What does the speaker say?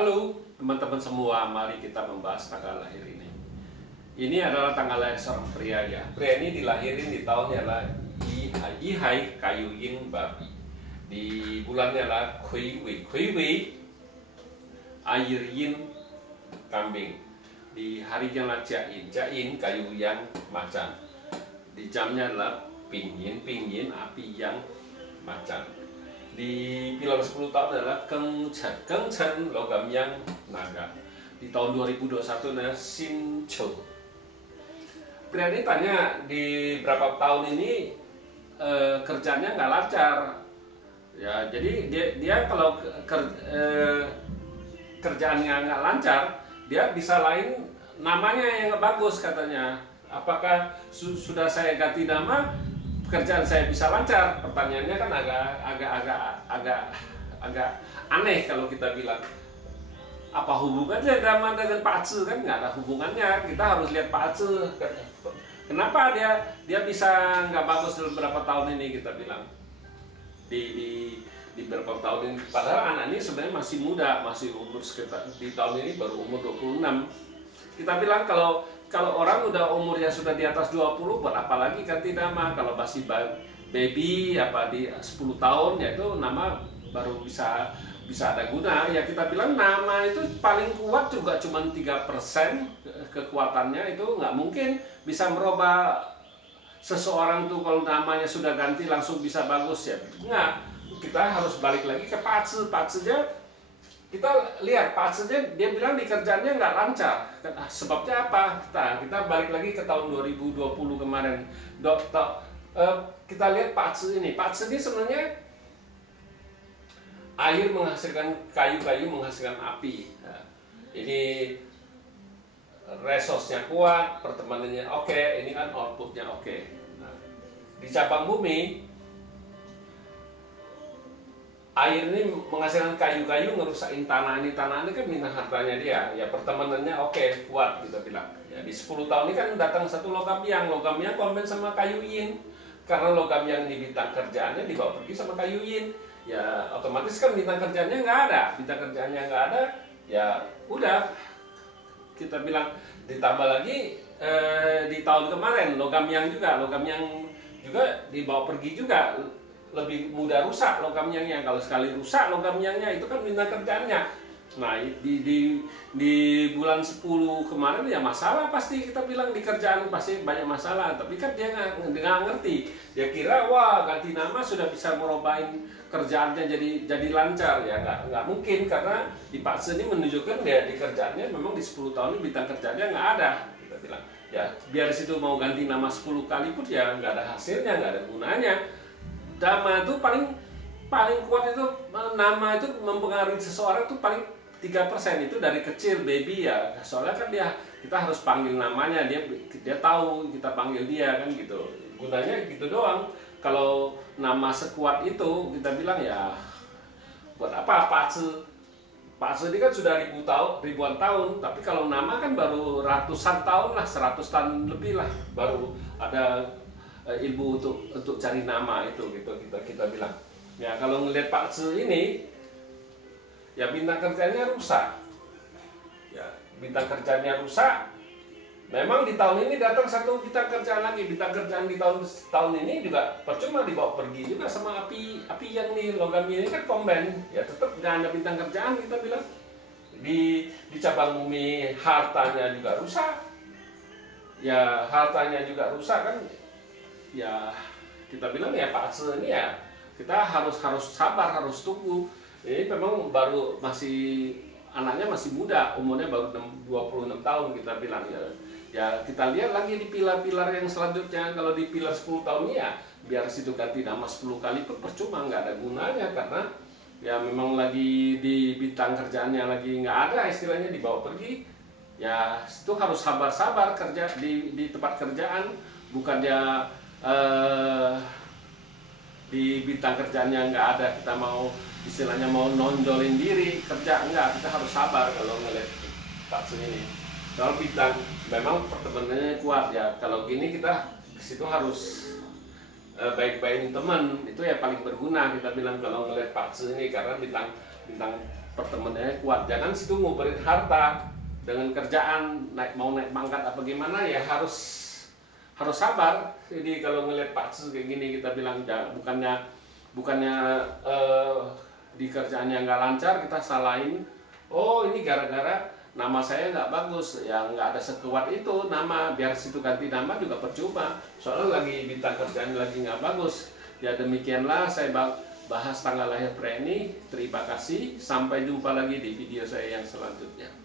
Halo teman-teman semua, mari kita membahas tanggal lahir ini. Ini adalah tanggal lahir seorang pria ya. Pria ini dilahirin di tahunnya adalah Ihai Kayu Yin Babi. Di bulannya adalah Kui Wei air yin kambing. Di harinya adalah Jain kayu yang macan. Di jamnya adalah Ping Yin api yang macan. Di pilar 10 tahun adalah Keng Chen logam yang naga. Di tahun 2021 adalah Sin Chou. Pria ini tanya di berapa tahun ini kerjanya nggak lancar. Ya, jadi dia kalau kerjaannya nggak lancar, dia bisa lain namanya yang nggak bagus katanya. Apakah sudah saya ganti nama? Pekerjaan saya bisa lancar? Pertanyaannya kan agak aneh kalau kita bilang. Apa hubungannya drama dengan Pak Tzu? Kan nggak ada hubungannya. Kita harus lihat Pak Tzu. Kenapa dia bisa nggak bagus dalam beberapa tahun ini, kita bilang di beberapa tahun ini. Padahal anak ini sebenarnya masih muda, masih umur sekitar di tahun ini baru umur 26. Kita bilang kalau orang udah umurnya sudah di atas 20, buat apa lagi ganti nama? Kalau masih baby apa di 10 tahun, ya itu nama baru bisa ada guna. Ya kita bilang nama itu paling kuat juga cuma 3% kekuatannya, itu nggak mungkin bisa merubah seseorang tuh kalau namanya sudah ganti langsung bisa bagus ya. Nggak, kita harus balik lagi ke Pak Tzu. Kita lihat Pak Tzu dia bilang di kerjaannya nggak lancar. Sebabnya apa? Kita balik lagi ke tahun 2020 kemarin. Kita lihat Pak Tzu ini. Pak Tzu ini sebenarnya air menghasilkan kayu menghasilkan api. Nah, ini resource-nya kuat, pertemanannya oke, ini kan outputnya oke. Nah, di cabang bumi air ini menghasilkan kayu ngerusakin tanah ini kan bintang hartanya dia. Ya pertemanannya oke, kuat kita bilang. Ya di 10 tahun ini kan datang satu logam yang kombin sama kayu yin. Karena logam yang di bintang kerjaannya dibawa pergi sama kayu yin. Ya otomatis kan bintang kerjaannya nggak ada. Ya udah, kita bilang ditambah lagi di tahun kemarin logam yang juga dibawa pergi juga. Lebih mudah rusak logam yangnya. Kalau sekali rusak logam yangnya itu kan bintang kerjaannya. Nah di bulan 10 kemarin ya masalah, pasti kita bilang di kerjaan pasti banyak masalah. Tapi kan dia nggak ngerti. Dia kira wah ganti nama sudah bisa merobahin kerjaannya jadi lancar. Ya nggak mungkin, karena di Pak Tzu ini menunjukkan dia di kerjaannya memang di 10 tahun ini bintang kerjaannya nggak ada. Kita bilang ya biar situ mau ganti nama 10 kali pun ya nggak ada hasilnya, nggak ada gunanya. Nama itu paling kuat itu, nama itu mempengaruhi seseorang itu paling 3% itu dari kecil baby ya. Soalnya kan kita harus panggil namanya, dia tahu kita panggil dia kan gitu. Gunanya gitu doang. Kalau nama sekuat itu kita bilang ya buat apa Pak Tzu? Pak Tzu ini kan sudah ribuan tahun, tapi kalau nama kan baru ratusan tahun lah, 100 tahun lebih lah baru ada ilmu untuk cari nama itu gitu kita bilang. Ya kalau ngelihat Pak Tzu ini ya bintang kerjanya rusak. Ya bintang kerjanya rusak. Memang di tahun ini datang satu bintang kerjaan lagi. Bintang kerjaan di tahun ini juga percuma dibawa pergi juga sama api yang nih logam ini kan komben. Ya tetap nggak ada bintang kerjaan kita bilang. Di cabang bumi hartanya juga rusak. Ya hartanya juga rusak kan. Ya kita bilang ya Pak Tzu ini ya kita harus sabar, harus tunggu. Ini memang baru anaknya masih muda, umurnya baru 26 tahun kita bilang ya. Ya kita lihat lagi di pilar-pilar yang selanjutnya. Kalau di pilar 10 tahun ini ya biar situ ganti nama 10 kali pun percuma, nggak ada gunanya, karena ya memang lagi di bintang kerjaannya lagi nggak ada, istilahnya dibawa pergi. Ya itu harus sabar-sabar kerja di tempat kerjaan, bukan dia di bintang kerjaannya nggak ada, kita mau istilahnya mau nonjolin diri kerja, enggak, kita harus sabar kalau ngeliat Pak Tzu ini. Kalau bintang memang pertemanannya kuat ya, kalau gini kita kesitu harus baik-baikin teman, itu ya paling berguna kita bilang kalau ngeliat Pak Tzu ini, karena bintang pertemanannya kuat. Jangan situ nguberin harta dengan kerjaan, mau naik pangkat apa gimana, ya harus sabar. Jadi kalau ngelihat Pak kayak gini, kita bilang bukannya di kerjaannya nggak lancar kita salahin, oh ini gara-gara nama saya nggak bagus, ya nggak ada sekuat itu nama, biar situ ganti nama juga percuma, soalnya lagi bintang kerjaan lagi nggak bagus. Ya demikianlah saya bahas tanggal lahir Preni. Terima kasih, sampai jumpa lagi di video saya yang selanjutnya.